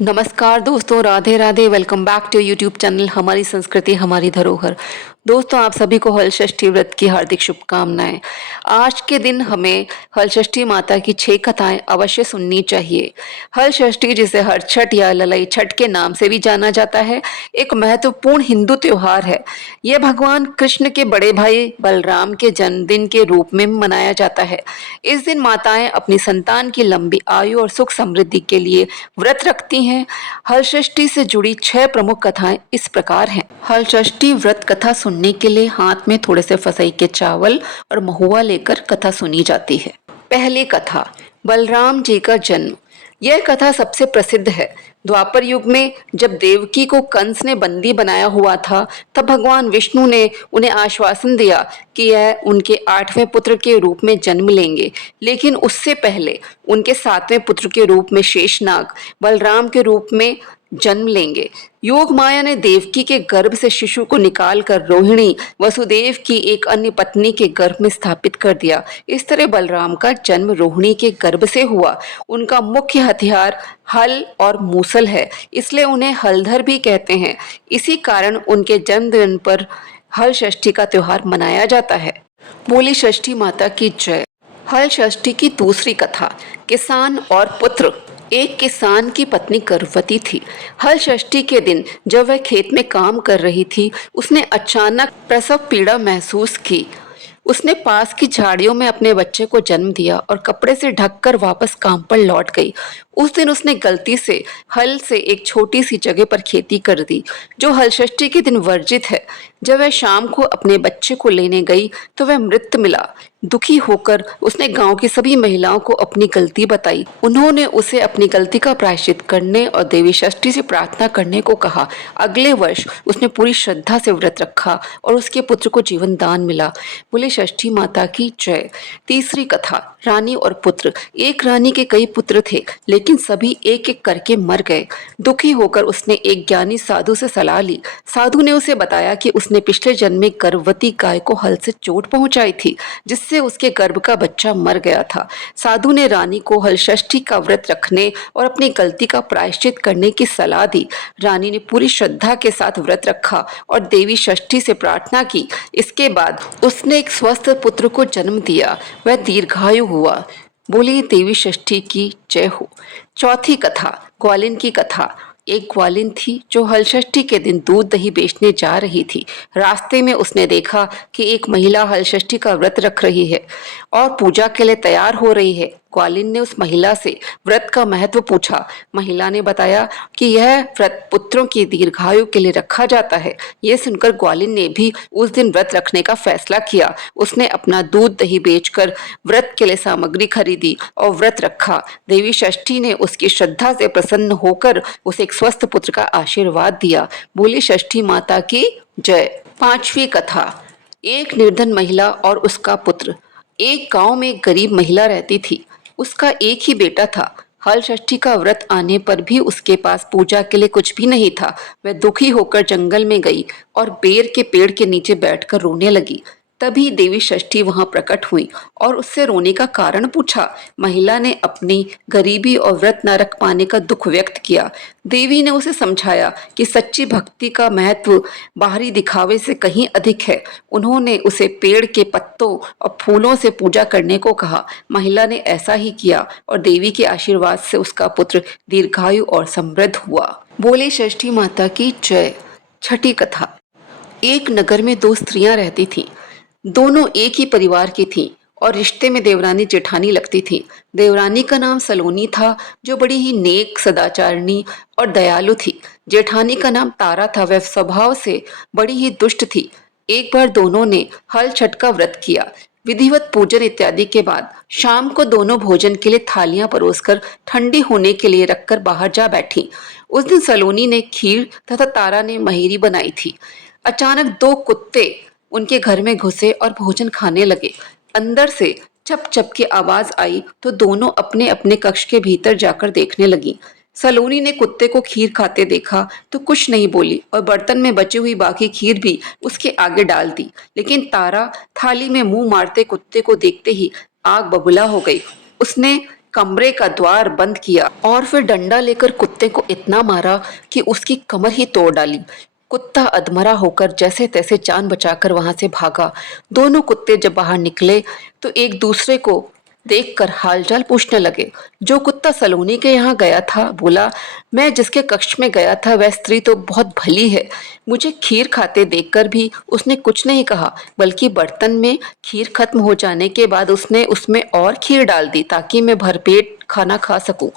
नमस्कार दोस्तों, Radhe Radhe. Welcome back to YouTube channel हमारी संस्कृति हमारी धरोहर। दोस्तों, आप सभी को हलषष्ठी व्रत की हार्दिक शुभकामनाएं। आज के दिन हमें हलषष्ठी माता की 6 कथाएं अवश्य सुननी चाहिए। हलषष्ठी, जिसे हरछठ या ललई छठ के नाम से भी जाना जाता है, एक महत्वपूर्ण हिंदू त्योहार है। यह भगवान कृष्ण के बड़े भाई बलराम के जन्मदिन के रूप में मनाया जाता है। इस दिन माताएं अपनी संतान की लंबी आयु और सुख समृद्धि के लिए व्रत रखती हैं। हलषष्ठी से जुड़ी 6 प्रमुख कथाएं इस प्रकार हैं। हलषष्ठी व्रत कथा सुनने के लिए हाथ में थोड़े से फसई के चावल और महुआ लेकर कथा सुनी जाती है। पहली कथा, बलराम जी का जन्म। यह कथा सबसे प्रसिद्ध है। द्वापर युग में जब देवकी को कंस ने बंदी बनाया हुआ था, तब भगवान विष्णु ने उन्हें आश्वासन दिया कि यह उनके 8वें पुत्र के रूप में जन्म लेंगे, लेकिन उससे पहले उनके 7वें पुत्र के रूप में शेषनाग बलराम के रूप में जन्म लेंगे। योग माया ने देवकी के गर्भ से शिशु को निकालकर रोहिणी, वसुदेव की एक अन्य पत्नी के गर्भ में स्थापित कर दिया। इस तरह बलराम का जन्म रोहिणी के गर्भ से हुआ। उनका मुख्य हथियार हल और मूसल है, इसलिए उन्हें हलधर भी कहते हैं। इसी कारण उनके जन्मदिन पर हल षष्ठी का त्योहार मनाया जाता है। बोली षष्ठी माता की जय। हल षष्ठी की दूसरी कथा, किसान और पुत्र। एक किसान की पत्नी गर्भवती थी। हल षष्ठी के दिन जब वह खेत में काम कर रही थी, उसने अचानक प्रसव पीड़ा महसूस की। उसने पास की झाड़ियों में अपने बच्चे को जन्म दिया और कपड़े से ढककर वापस काम पर लौट गई। उस दिन उसने गलती से हल से एक छोटी सी जगह पर खेती कर दी, जो हलषष्ठी के दिन वर्जित है। जब वह शाम को अपने बच्चे को लेने गई तो वह मृत मिला। दुखी होकर उसने गांव की सभी महिलाओं को अपनी गलती बताई। उन्होंने उसे अपनी गलती का प्रायश्चित करने और देवी षष्ठी से प्रार्थना करने को कहा। अगले वर्ष उसने पूरी श्रद्धा से व्रत रखा और उसके पुत्र को जीवन दान मिला। बोले षष्ठी माता की जय। तीसरी कथा, रानी और पुत्र। एक रानी के कई पुत्र थे, लेकिन सभी एक एक करके मर गए। दुखी होकर उसने एक ज्ञानी साधु से सलाह ली। साधु ने उसे बताया कि उसने पिछले जन्म में गर्भवती गाय को हल से चोट पहुंचाई थी, जिससे उसके गर्भ का बच्चा मर गया था। साधु ने रानी को हलषष्ठी का व्रत रखने और अपनी गलती का प्रायश्चित करने की सलाह दी। रानी ने पूरी श्रद्धा के साथ व्रत रखा और देवी षष्ठी से प्रार्थना की। इसके बाद उसने एक स्वस्थ पुत्र को जन्म दिया। वह दीर्घायु हुआ। बोली देवी षष्ठी की जय हो। चौथी कथा, ग्वालिन की कथा। एक ग्वालिन थी जो हलषष्ठी के दिन दूध दही बेचने जा रही थी। रास्ते में उसने देखा कि एक महिला हलषष्ठी का व्रत रख रही है और पूजा के लिए तैयार हो रही है। ग्वालिन ने उस महिला से व्रत का महत्व पूछा। महिला ने बताया कि यह व्रत पुत्रों की दीर्घायु के लिए रखा जाता है। यह सुनकर ग्वालिन ने भी उस दिन व्रत रखने का फैसला किया। उसने अपना दूध दही बेचकर व्रत के लिए सामग्री खरीदी और व्रत रखा। देवी षष्ठी ने उसकी श्रद्धा से प्रसन्न होकर उसे एक स्वस्थ पुत्र का आशीर्वाद दिया। बोली षष्ठी माता की जय। पांचवी कथा, एक निर्धन महिला और उसका पुत्र। एक गांव में एक गरीब महिला रहती थी। उसका एक ही बेटा था। हल षष्ठी का व्रत आने पर भी उसके पास पूजा के लिए कुछ भी नहीं था। वह दुखी होकर जंगल में गई और बेर के पेड़ के नीचे बैठकर रोने लगी। तभी देवी षष्ठी वहां प्रकट हुई और उससे रोने का कारण पूछा। महिला ने अपनी गरीबी और व्रत न रख पाने का दुख व्यक्त किया। देवी ने उसे समझाया कि सच्ची भक्ति का महत्व बाहरी दिखावे से कहीं अधिक है। उन्होंने उसे पेड़ के पत्तों और फूलों से पूजा करने को कहा। महिला ने ऐसा ही किया और देवी के आशीर्वाद से उसका पुत्र दीर्घायु और समृद्ध हुआ। बोले षष्ठी माता की जय। छठी कथा, एक नगर में 2 स्त्रियां रहती थीं। दोनों एक ही परिवार की थीं और रिश्ते में देवरानी जेठानी लगती थी। देवरानी का नाम सलोनी था, जो बड़ी ही नेक, सदाचारणी और दयालु थी। जेठानी का नाम तारा था। वह स्वभाव से बड़ी ही दुष्ट थी। एक बार दोनों ने हल छठ का व्रत किया। विधिवत पूजन इत्यादि के बाद शाम को दोनों भोजन के लिए थालियां परोसकर ठंडी होने के लिए रखकर बाहर जा बैठी। उस दिन सलोनी ने खीर तथा तारा ने महीरी बनाई थी। अचानक 2 कुत्ते उनके घर में घुसे और भोजन खाने लगे। अंदर से चप चप की आवाज आई तो दोनों अपने अपने कक्ष के भीतर जाकर देखने लगी। सलोनी ने कुत्ते को खीर खाते देखा तो कुछ नहीं बोली और बर्तन में बची हुई बाकी खीर भी उसके आगे डाल दी। लेकिन तारा थाली में मुंह मारते कुत्ते को देखते ही आग बबूला हो गई। उसने कमरे का द्वार बंद किया और फिर डंडा लेकर कुत्ते को इतना मारा कि उसकी कमर ही तोड़ डाली। कुत्ता अधमरा होकर जैसे तैसे जान बचाकर वहां से भागा। दोनों कुत्ते जब बाहर निकले तो एक दूसरे को देखकर हालचाल पूछने लगे। जो कुत्ता सलोनी के यहाँ गया था बोला, मैं जिसके कक्ष में गया था वह स्त्री तो बहुत भली है। मुझे खीर खाते देखकर भी उसने कुछ नहीं कहा, बल्कि बर्तन में खीर खत्म हो जाने के बाद उसने उसमें और खीर डाल दी ताकि मैं भरपेट खाना खा सकूं।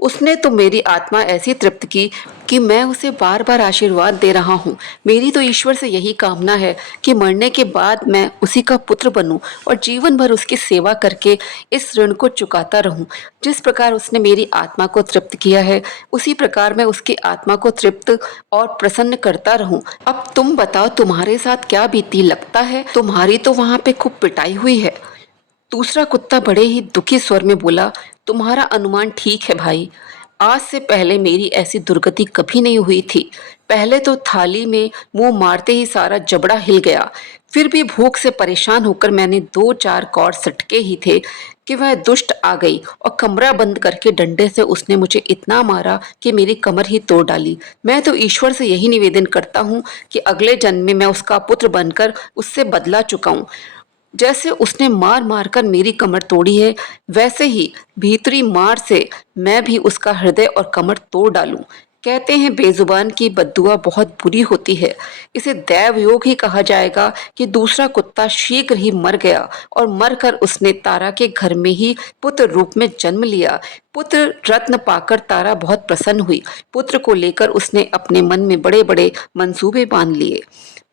उसने तो मेरी आत्मा ऐसी तृप्त की कि मैं उसे बार बार आशीर्वाद दे रहा हूँ। मेरी तो ईश्वर से यही कामना है कि मरने के बाद मैं उसी का पुत्र बनूं और जीवन भर उसकी सेवा करके इस ऋण को चुकाता रहूं। जिस प्रकार उसने मेरी आत्मा को तृप्त किया है, उसी प्रकार मैं उसकी आत्मा को तृप्त और प्रसन्न करता रहूं। अब तुम बताओ, तुम्हारे साथ क्या बीती? लगता है तुम्हारी तो वहां पे खूब पिटाई हुई है। दूसरा कुत्ता बड़े ही दुखी स्वर में बोला, तुम्हारा अनुमान ठीक है भाई। आज से पहले मेरी ऐसी दुर्गति कभी नहीं हुई थी। पहले तो थाली में मुंह मारते ही सारा जबड़ा हिल गया। फिर भी भूख से परेशान होकर मैंने 2-4 कौर सटके ही थे कि वह दुष्ट आ गई और कमरा बंद करके डंडे से उसने मुझे इतना मारा कि मेरी कमर ही तोड़ डाली। मैं तो ईश्वर से यही निवेदन करता हूँ कि अगले जन्म में मैं उसका पुत्र बनकर उससे बदला चुकाऊं। जैसे उसने मार मार कर मेरी कमर तोड़ी है, वैसे ही भीतरी मार से मैं भी उसका हृदय और कमर तोड़ डालूं। कहते हैं बेजुबान की बद्दुआ बहुत बुरी होती है। इसे दैवयोग ही कहा जाएगा कि दूसरा कुत्ता शीघ्र ही मर गया और मरकर उसने तारा के घर में ही पुत्र रूप में जन्म लिया। पुत्र रत्न पाकर तारा बहुत प्रसन्न हुई। पुत्र को लेकर उसने अपने मन में बड़े बड़े मंसूबे बांध लिए।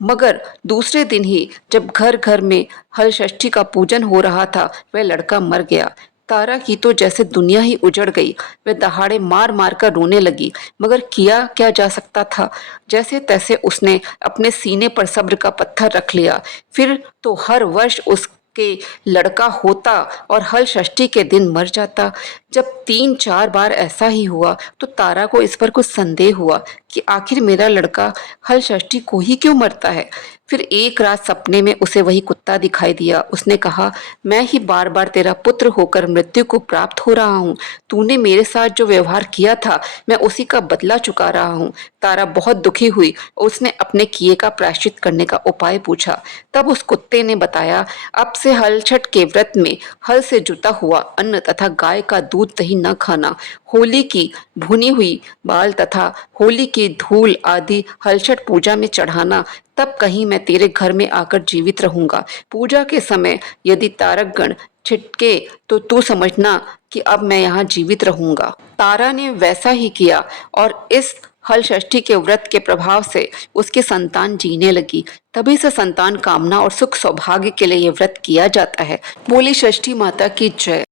मगर दूसरे दिन ही जब घर घर में हल षष्ठी का पूजन हो रहा था, वह लड़का मर गया। तारा की तो जैसे दुनिया ही उजड़ गई। वह दहाड़े मार मार कर रोने लगी, मगर किया क्या जा सकता था। जैसे तैसे उसने अपने सीने पर सब्र का पत्थर रख लिया। फिर तो हर वर्ष उसके लड़का होता और हल षष्ठी के दिन मर जाता। जब 3-4 बार ऐसा ही हुआ तो तारा को इस पर कुछ संदेह हुआ कि आखिर मेरा लड़का हल षष्ठी को ही क्यों मरता है। फिर एक रात सपने में उसे वही कुत्ता दिखाई दिया। उसने कहा, मैं ही बार बार तेरा पुत्र होकर मृत्यु को प्राप्त हो रहा हूँ। तूने मेरे साथ जो व्यवहार किया था, मैं उसी का बदला चुका रहा हूँ। तारा बहुत दुखी हुई और उसने अपने किए का प्रायश्चित करने का उपाय पूछा। तब उस कुत्ते ने बताया, अब से हल छठ के व्रत में हल से जुता हुआ अन्न तथा गाय का दूध दही न खाना, होली की भुनी हुई बाल तथा होली की धूल आदि हलछठ पूजा में चढ़ाना, तब कहीं मैं तेरे घर में आकर जीवित रहूंगा। पूजा के समय यदि तारक गण छिटके तो तू समझना कि अब मैं यहाँ जीवित रहूंगा। तारा ने वैसा ही किया और इस हल षष्ठी के व्रत के प्रभाव से उसकी संतान जीने लगी। तभी से संतान कामना और सुख सौभाग्य के लिए ये व्रत किया जाता है। बोली षष्ठी माता की जय।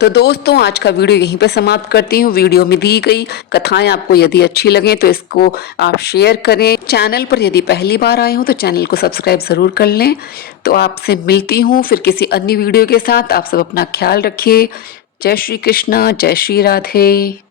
तो दोस्तों, आज का वीडियो यहीं पे समाप्त करती हूँ। वीडियो में दी गई कथाएं आपको यदि अच्छी लगें तो इसको आप शेयर करें। चैनल पर यदि पहली बार आए हो तो चैनल को सब्सक्राइब ज़रूर कर लें। तो आपसे मिलती हूँ फिर किसी अन्य वीडियो के साथ। आप सब अपना ख्याल रखिए। जय श्री कृष्णा, जय श्री राधे।